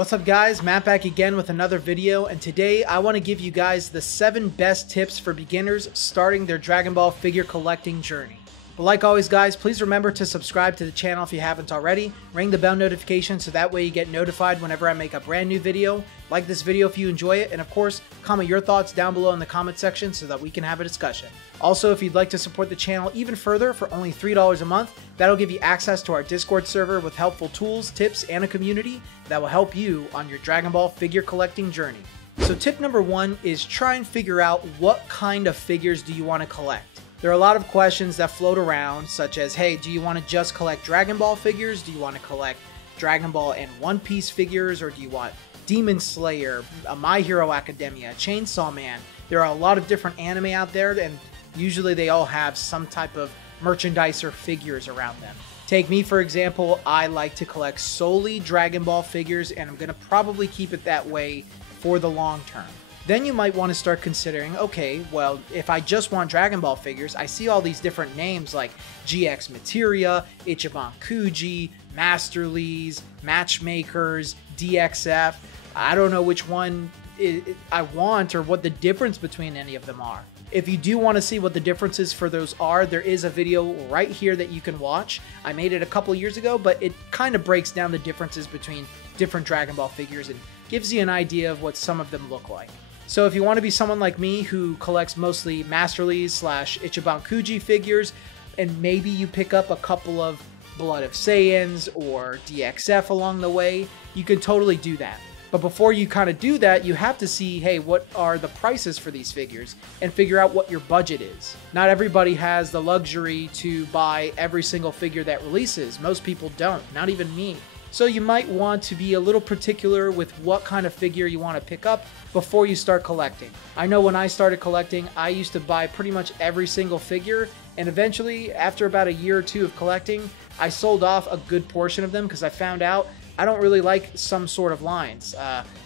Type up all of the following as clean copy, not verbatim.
What's up guys, Matt back again with another video, and today I want to give you guys the 7 best tips for beginners starting their Dragon Ball figure collecting journey. But like always guys, please remember to subscribe to the channel if you haven't already, ring the bell notification so that way you get notified whenever I make a brand new video, like this video if you enjoy it, and of course, comment your thoughts down below in the comment section so that we can have a discussion. Also, if you'd like to support the channel even further for only $3 a month, that'll give you access to our Discord server with helpful tools, tips, and a community that will help you on your Dragon Ball figure collecting journey. So tip number 1 is try and figure out what kind of figures do you want to collect. There are a lot of questions that float around, such as, hey, do you want to just collect Dragon Ball figures? Do you want to collect Dragon Ball and One Piece figures? Or do you want Demon Slayer, My Hero Academia, Chainsaw Man? There are a lot of different anime out there, and usually they all have some type of merchandise or figures around them. Take me, for example, I like to collect solely Dragon Ball figures, and I'm going to probably keep it that way for the long term. Then you might want to start considering, okay, well, if I just want Dragon Ball figures, I see all these different names like GX Materia, Ichiban Kuji, Masterlies, Matchmakers, DXF. I don't know which one I want or what the difference between any of them are. If you do want to see what the differences for those are, there is a video right here that you can watch. I made it a couple years ago, but it kind of breaks down the differences between different Dragon Ball figures and gives you an idea of what some of them look like. So if you want to be someone like me who collects mostly Masterlies / Ichiban Kuji figures, and maybe you pick up a couple of Blood of Saiyans or DXF along the way, you can totally do that. But before you kind of do that, you have to see, hey, what are the prices for these figures and figure out what your budget is. Not everybody has the luxury to buy every single figure that releases. Most people don't, not even me. So you might want to be a little particular with what kind of figure you want to pick up before you start collecting. I know when I started collecting, I used to buy pretty much every single figure, and eventually, after about a year or two of collecting, I sold off a good portion of them because I found out I don't really like some sort of lines.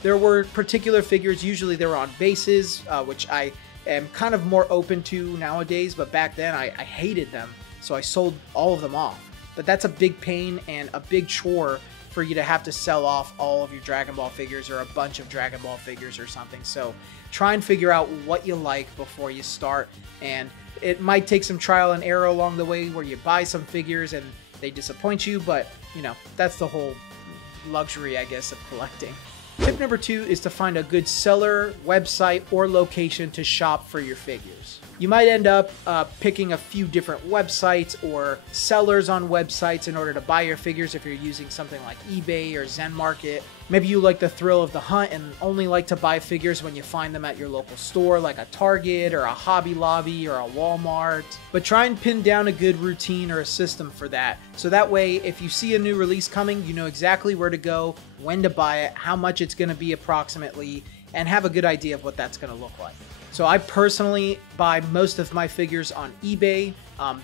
There were particular figures, usually they were on bases, which I am kind of more open to nowadays, but back then I hated them, so I sold all of them off. But that's a big pain and a big chore for you to have to sell off all of your Dragon Ball figures or a bunch of Dragon Ball figures or something. So try and figure out what you like before you start, and it might take some trial and error along the way where you buy some figures and they disappoint you, but you know, that's the whole luxury, I guess, of collecting. Tip number 2 is to find a good seller, website, or location to shop for your figures. You might end up picking a few different websites or sellers on websites in order to buy your figures if you're using something like eBay or Zen Market. Maybe you like the thrill of the hunt and only like to buy figures when you find them at your local store like a Target or a Hobby Lobby or a Walmart. But try and pin down a good routine or a system for that. So that way, if you see a new release coming, you know exactly where to go, when to buy it, how much it's going to be approximately, and have a good idea of what that's going to look like. So I personally buy most of my figures on eBay.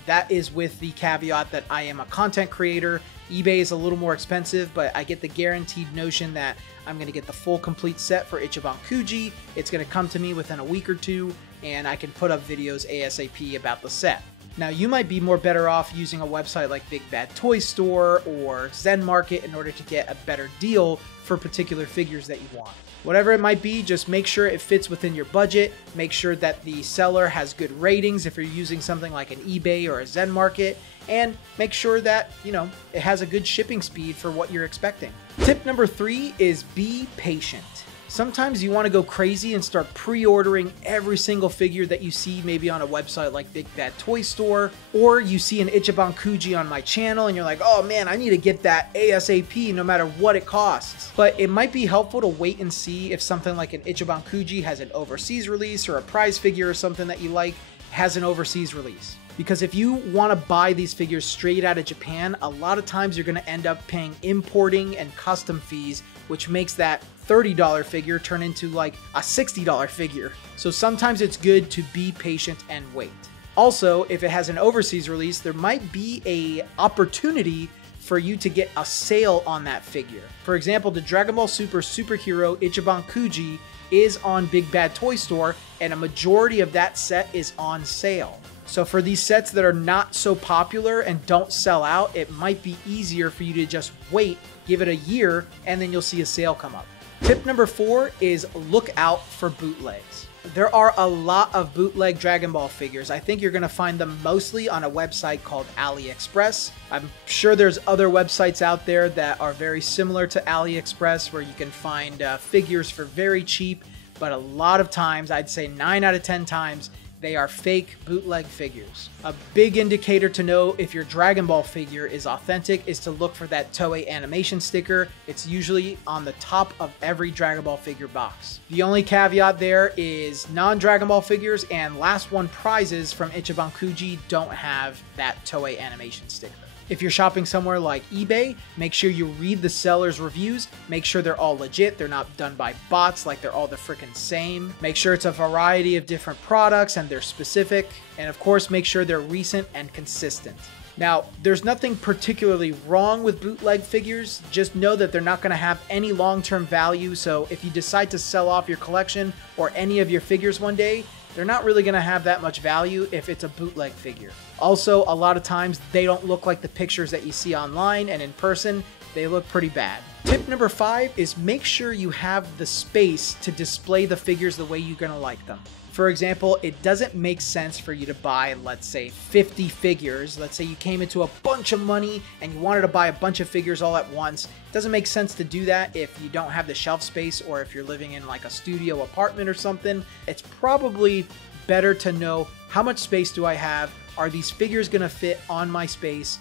That is with the caveat that I am a content creator. eBay is a little more expensive, but I get the guaranteed notion that I'm going to get the full complete set for Ichiban Kuji. It's going to come to me within a week or two, and I can put up videos ASAP about the set. Now, you might be more better off using a website like Big Bad Toy Store or Zen Market in order to get a better deal for particular figures that you want. Whatever it might be, just make sure it fits within your budget. Make sure that the seller has good ratings if you're using something like an eBay or a Zen Market, and make sure that, you know, it has a good shipping speed for what you're expecting. Tip number 3 is be patient. Sometimes you want to go crazy and start pre-ordering every single figure that you see maybe on a website like Big Bad Toy Store, or you see an Ichiban Kuji on my channel and you're like, oh man, I need to get that ASAP no matter what it costs. But it might be helpful to wait and see if something like an Ichiban Kuji has an overseas release, or a prize figure or something that you like has an overseas release. Because if you want to buy these figures straight out of Japan, a lot of times you're going to end up paying importing and custom fees, which makes that $30 figure turn into like a $60 figure. So sometimes it's good to be patient and wait. Also, if it has an overseas release, there might be an opportunity for you to get a sale on that figure. For example, the Dragon Ball Super Superhero Ichiban Kuji is on Big Bad Toy Store, and a majority of that set is on sale. So for these sets that are not so popular and don't sell out, it might be easier for you to just wait, give it a year, and then you'll see a sale come up. Tip number 4 is look out for bootlegs. There are a lot of bootleg Dragon Ball figures. I think you're going to find them mostly on a website called AliExpress. I'm sure there's other websites out there that are very similar to AliExpress where you can find figures for very cheap, but a lot of times, I'd say 9 out of 10 times, they are fake bootleg figures. A big indicator to know if your Dragon Ball figure is authentic is to look for that Toei animation sticker. It's usually on the top of every Dragon Ball figure box. The only caveat there is non-Dragon Ball figures and last one prizes from Ichiban Kuji don't have that Toei animation sticker. If you're shopping somewhere like eBay, make sure you read the seller's reviews. Make sure they're all legit. They're not done by bots like they're all the freaking same. Make sure it's a variety of different products and they're specific. And of course, make sure they're recent and consistent. Now, there's nothing particularly wrong with bootleg figures. Just know that they're not going to have any long-term value. So if you decide to sell off your collection or any of your figures one day, they're not really going to have that much value if it's a bootleg figure. Also, a lot of times they don't look like the pictures that you see online, and in person, they look pretty bad. Tip number 5 is make sure you have the space to display the figures the way you're going to like them. For example, it doesn't make sense for you to buy, let's say, 50 figures. Let's say you came into a bunch of money and you wanted to buy a bunch of figures all at once. It doesn't make sense to do that if you don't have the shelf space or if you're living in like a studio apartment or something. It's probably better to know how much space do I have? Are these figures going to fit on my space?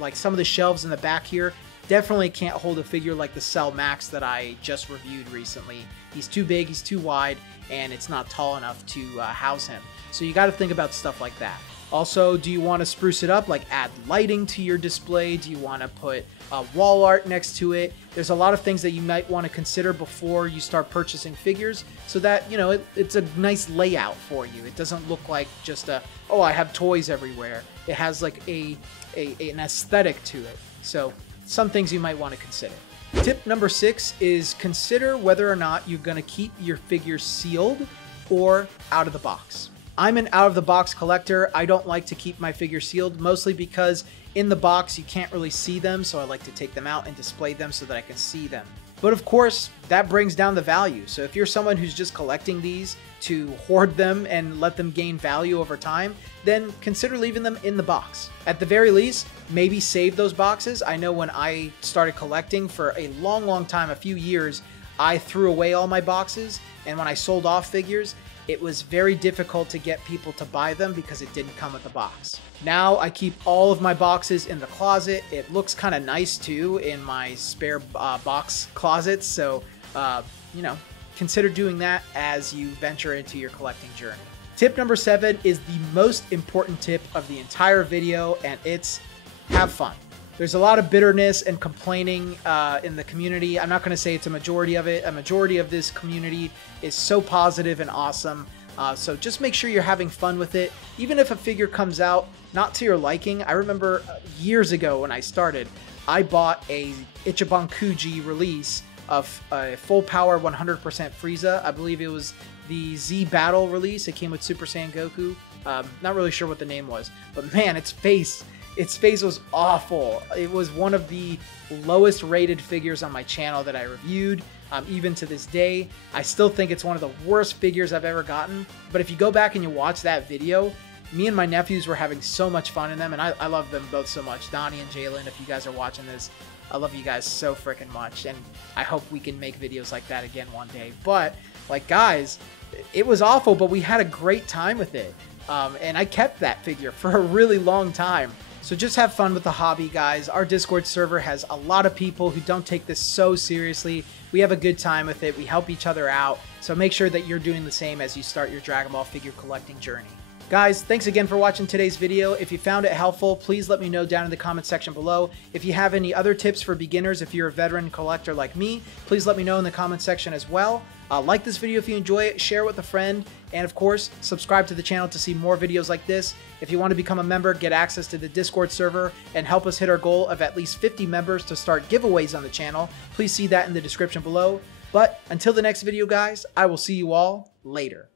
Like some of the shelves in the back here definitely can't hold a figure like the Cell Max that I just reviewed recently. He's too big, he's too wide, and it's not tall enough to house him. So you got to think about stuff like that. Also, do you want to spruce it up, like add lighting to your display? Do you want to put wall art next to it? There's a lot of things that you might want to consider before you start purchasing figures so that, you know, it's a nice layout for you. It doesn't look like just oh, I have toys everywhere. It has like an aesthetic to it. So some things you might want to consider. Tip number 6 is consider whether or not you're going to keep your figures sealed or out of the box. I'm an out-of-the-box collector. I don't like to keep my figures sealed, mostly because in the box you can't really see them, so I like to take them out and display them so that I can see them. But of course, that brings down the value. So if you're someone who's just collecting these to hoard them and let them gain value over time, then consider leaving them in the box. At the very least, maybe save those boxes. I know when I started collecting for a long time, a few years, I threw away all my boxes, and when I sold off figures, it was very difficult to get people to buy them because it didn't come with the box. Now I keep all of my boxes in the closet. It looks kind of nice too in my spare box closets. So, you know, consider doing that as you venture into your collecting journey. Tip number 7 is the most important tip of the entire video, and it's have fun. There's a lot of bitterness and complaining in the community. I'm not going to say it's a majority of it. A majority of this community is so positive and awesome. So just make sure you're having fun with it. Even if a figure comes out not to your liking. I remember years ago when I started, I bought a Ichiban Kuji release of a full power 100% Frieza. I believe it was the Z Battle release. It came with Super Saiyan Goku. Not really sure what the name was, but man, its face was awful. It was one of the lowest rated figures on my channel that I reviewed. Even to this day, I still think it's one of the worst figures I've ever gotten. But if you go back and you watch that video, me and my nephews were having so much fun in them, and I love them both so much. Donnie and Jalen, if you guys are watching this, I love you guys so freaking much, and I hope we can make videos like that again one day. But, like, guys, it was awful, but we had a great time with it. And I kept that figure for a really long time. So just have fun with the hobby, guys. Our Discord server has a lot of people who don't take this so seriously. We have a good time with it. We help each other out. So make sure that you're doing the same as you start your Dragon Ball figure collecting journey. Guys, thanks again for watching today's video. If you found it helpful, please let me know down in the comment section below. If you have any other tips for beginners, if you're a veteran collector like me, please let me know in the comment section as well. Like this video if you enjoy it, share it with a friend, and of course, subscribe to the channel to see more videos like this. If you want to become a member, get access to the Discord server, and help us hit our goal of at least 50 members to start giveaways on the channel, please see that in the description below. But until the next video, guys, I will see you all later.